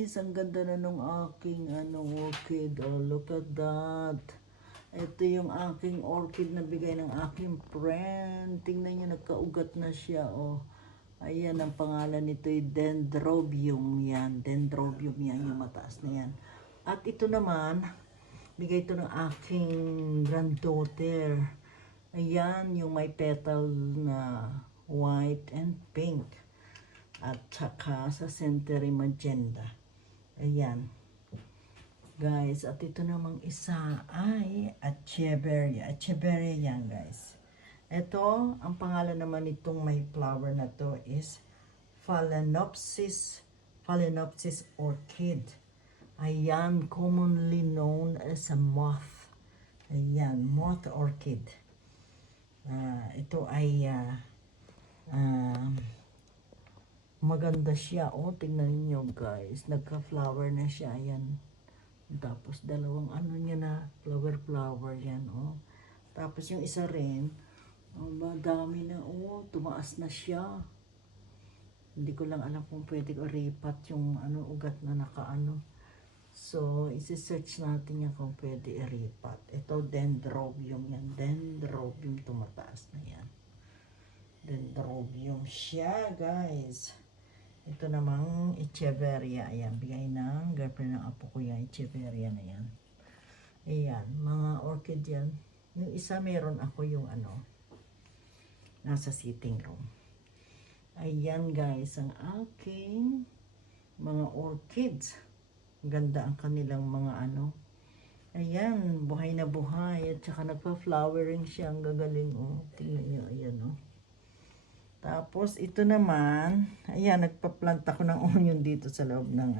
guys, ang ganda na nung aking orchid. Oh, look at that. Ito yung aking orchid na bigay ng aking friend. Tingnan niyo, nagkaugat na siya. Oh, ayan, ang pangalan nito ay Dendrobium. Yan, Dendrobium yan, yung mataas na yan. At ito naman, bigay ito ng aking granddaughter. Ayan, yung may petal na white and pink. At saka sa center magenta. Ayan. Guys, at ito namang isa ay Echeveria. Echeveria yan, guys. Ito, ang pangalan naman nitong may flower na to is Phalaenopsis orchid. Ayan, commonly known as a moth. Ayan, moth orchid. Ito ay maganda siya. Oh, tingnan niyo guys. Nagka-flower na siya. Ayan. Tapos dalawang niya na. Flower yan. Oh. Tapos yung isa rin. Oh, madami na. Oh, tumaas na siya. Hindi ko lang alam kung pwede ko ripat yung ugat na nakaano. So, isi-search natin yan kung pwede i-ripat. Ito, Dendrobium yan. Dendrobium, tumataas na yan. Dendrobium siya, guys. Ito namang Echeveria. Ayan, bigay ng girlfriend ng apo ko yan. Echeveria na yan. Ayan, mga orchid yan. Yung isa meron ako yung nasa sitting room. Ayan guys, ang aking mga orchids. Ganda ang kanilang mga Ayan, buhay na buhay. At saka nagpa-flowering siya. Ang gagaling. Oh, tingnan nyo. Ayan oh. Tapos, ito naman, ayan, nagpa-plant ako ng onion dito sa loob ng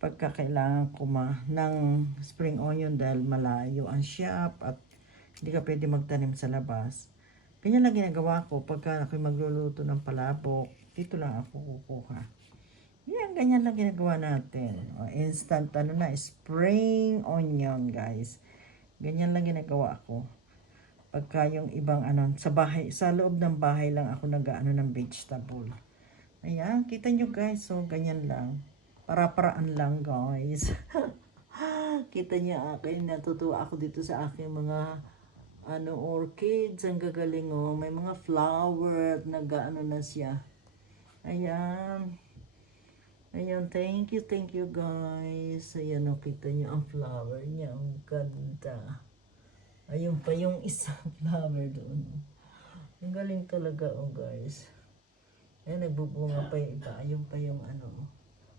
pagkakailangan ko ng spring onion dahil malayo ang shop at hindi ka pwede magtanim sa labas. Ganyan lang ginagawa ko pagka ako'y magluluto ng palabok. Dito lang ako kukuha. Yan, ganyan lang ginagawa natin. O, instant, spring onion, guys. Ganyan lang ginagawa ko. Pagka yung ibang sa bahay, sa loob ng bahay lang ako nag-aano ng vegetable. Ayan, kita nyo guys, so ganyan lang. Para-paraan lang guys. Kita nyo akin, natutuwa ako dito sa aking mga orchids. Ang gagaling oh, may mga flower at nag-aano na siya. Ayan. Ayan, thank you guys. Ayan oh, kita nyo ang flower niya, ang ganda. Ayun pa yung isang flower doon. Ang galing talaga oh guys. Ayan, nagbubunga pa yung iba. Ayun pa yung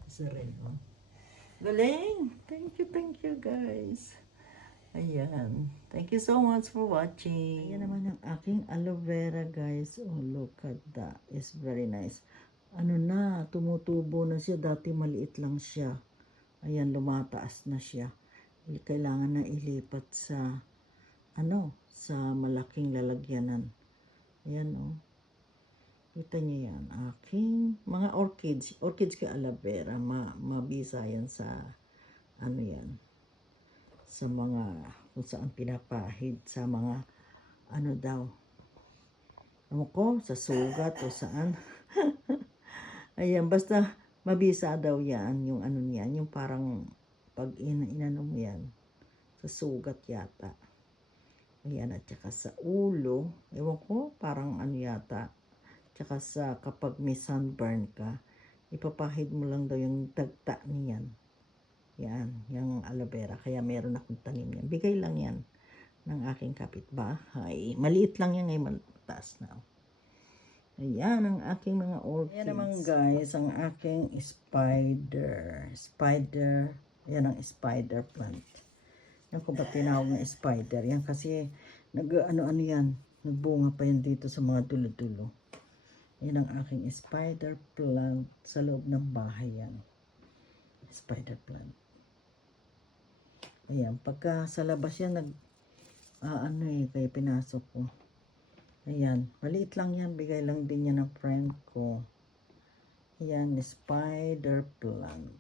isa rin oh. Galing! Thank you guys. Ayan. Thank you so much for watching. Ayan naman ang aking aloe vera guys. Oh, look at that. It's very nice. Tumutubo na siya. Dati maliit lang siya. Ayan, lumataas na siya. Kailangan na ilipat sa sa malaking lalagyanan. Ayan oh. Kita niyo yan. Aking mga orchids. Orchids kay aloe vera. Mabisa yan sa yan. Sa mga kung saan pinapahid. Sa mga daw. Sa sugat o saan. Ayan. Basta mabisa daw yan. Yung niyan. Yung parang pag inano mo yan. Sa sugat yata. Ayan, at saka sa ulo, ewan ko, parang yata, tsaka sa kapag may sunburn ka, ipapahid mo lang daw yung tagta niyan. Yan, yung aloe vera. Kaya meron akong tanim yan. Bigay lang yan ng aking kapitbahay. Maliit lang yan ngayon, mataas na. Ayan, ang aking mga orchids. Ayan naman guys, ang aking spider. Ayan ang spider plant. Yan ko ba tinawag na spider? Yan kasi yan. Nagbunga pa yan dito sa mga dulo-dulo. Yan ang aking spider plant sa loob ng bahay yan. Spider plant. Ayan, pagka sa labas yan kaya pinasok ko. Ayan, maliit lang yan. Bigay lang din yan ng friend ko. Ayan, spider plant.